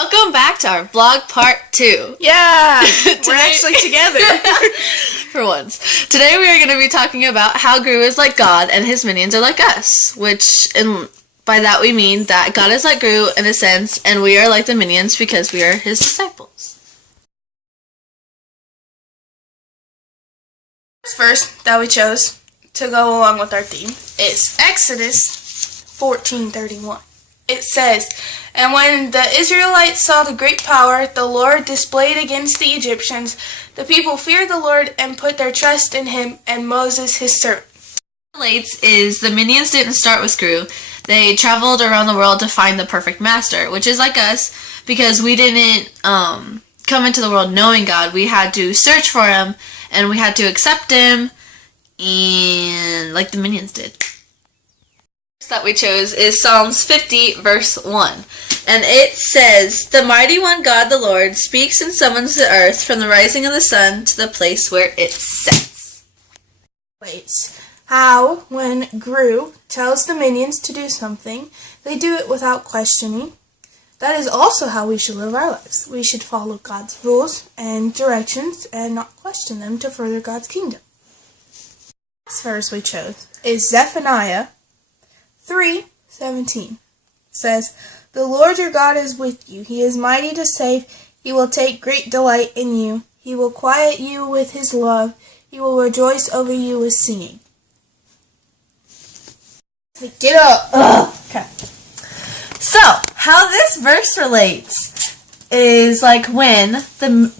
Welcome back to our vlog part 2. Yeah! We're actually together. For once. Today we are going to be talking about how Gru is like God and his minions are like us. By that we mean that God is like Gru in a sense, and we are like the minions because we are his disciples. This verse that we chose to go along with our theme is Exodus 14:31. It says, "And when the Israelites saw the great power the Lord displayed against the Egyptians, the people feared the Lord and put their trust in him and Moses his servant." What relates is the minions didn't start with Gru. They traveled around the world to find the perfect master, which is like us because we didn't come into the world knowing God. We had to search for him and we had to accept him, and like the minions did. That we chose is Psalms 50 verse 1, and it says, "The mighty one God the Lord speaks and summons the earth from the rising of the sun to the place where it sets." Wait, how when Gru tells the minions to do something, they do it without questioning. That is also how we should live our lives. We should follow God's rules and directions and not question them to further God's kingdom. This verse we chose is Zephaniah 3:17. Says, "The Lord your God is with you. He is mighty to save. He will take great delight in you. He will quiet you with his love. He will rejoice over you with singing." Get up! Ugh. Okay. So, how this verse relates is like when the minions.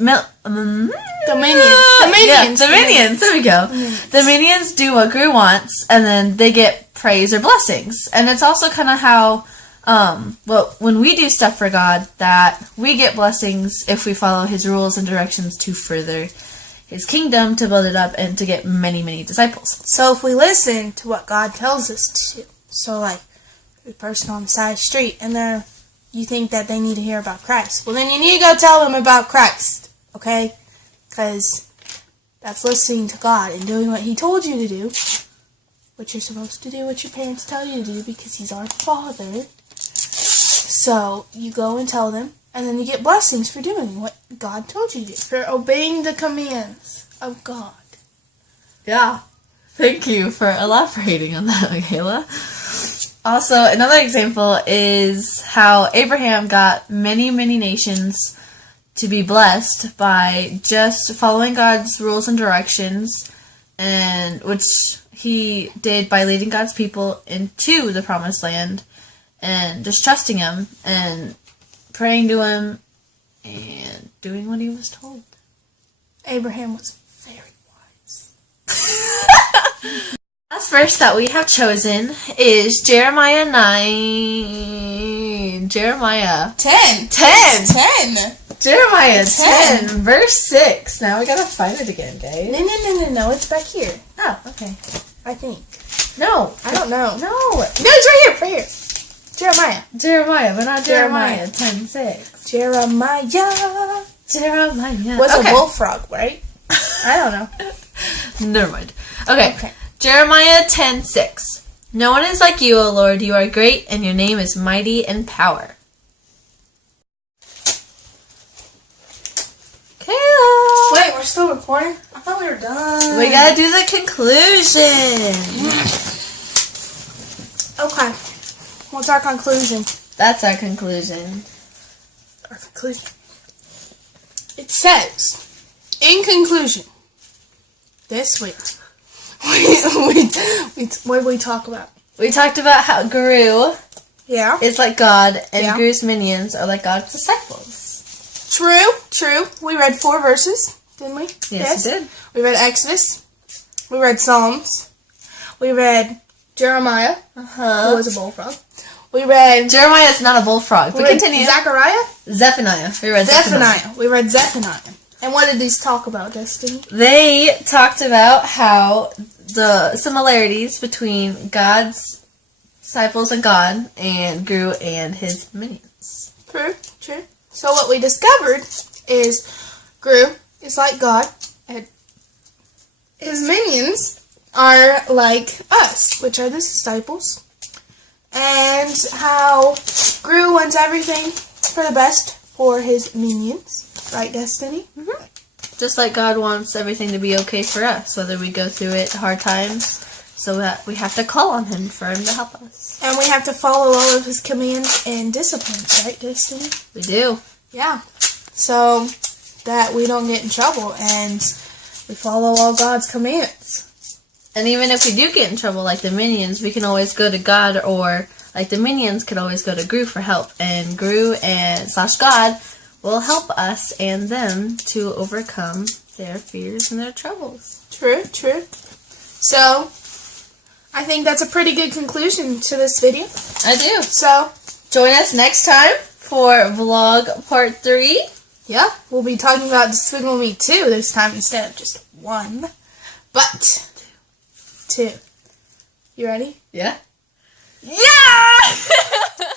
There we go. The minions do what Gru wants, and then they get praise or blessings. And it's also kind of how, when we do stuff for God, that we get blessings if we follow his rules and directions to further his kingdom, to build it up, and to get many, many disciples. So if we listen to what God tells us to, so like a person on the side of the street, and you think that they need to hear about Christ, well then you need to go tell them about Christ, okay? Because that's listening to God and doing what he told you to do, what you're supposed to do, what your parents tell you to do, because he's our Father. So you go and tell them, and then you get blessings for doing what God told you to do, for obeying the commands of God. Yeah. Thank you for elaborating on that, Makayla. Also, another example is how Abraham got many, many nations to be blessed by just following God's rules and directions, and which he did by leading God's people into the promised land and just trusting him and praying to him and doing what he was told. Abraham was very wise. Last verse that we have chosen is Jeremiah 10. Jeremiah 10, verse 6. Now we gotta find it again, guys. No, it's back here. Oh, okay. I think. No, I don't know. No, it's right here. Jeremiah, but not Jeremiah 10:6. Jeremiah. What's a bullfrog, right? I don't know. Never mind. Okay. Jeremiah 10:6. "No one is like you, O Lord. You are great, and your name is mighty in power." Kayla! Wait, we're still recording? I thought we were done. We gotta do the conclusion. Okay. What's our conclusion? That's our conclusion. It says, in conclusion, this week, what did we talk about? We talked about how Gru is like God, and Gru's minions are like God's disciples. True. We read 4 verses, didn't we? Yes, we did. We read Exodus. We read Psalms. We read Jeremiah, who was a bullfrog. We read... Jeremiah is not a bullfrog, but continue. Zechariah? Zephaniah. We read Zephaniah. We read Zephaniah. And what did these talk about, Destiney? They talked about how the similarities between God's disciples and God, and Gru and his minions. True. So what we discovered is Gru is like God, and his minions are like us, which are the disciples, and how Gru wants everything for the best for his minions. Right, Destiny? Mm-hmm. Just like God wants everything to be okay for us, whether we go through it hard times, so that we have to call on Him for Him to help us. And we have to follow all of His commands and disciplines, right, Destiny? We do. Yeah. So that we don't get in trouble and we follow all God's commands. And even if we do get in trouble, like the minions, we can always go to God, or like the minions can always go to Gru for help. And Gru and / God will help us and them to overcome their fears and their troubles. True, true. So, I think that's a pretty good conclusion to this video. I do. So, join us next time for vlog part 3. Yeah, we'll be talking about Despicable Me 2 this time instead of just 1. But, 2. You ready? Yeah. Yeah!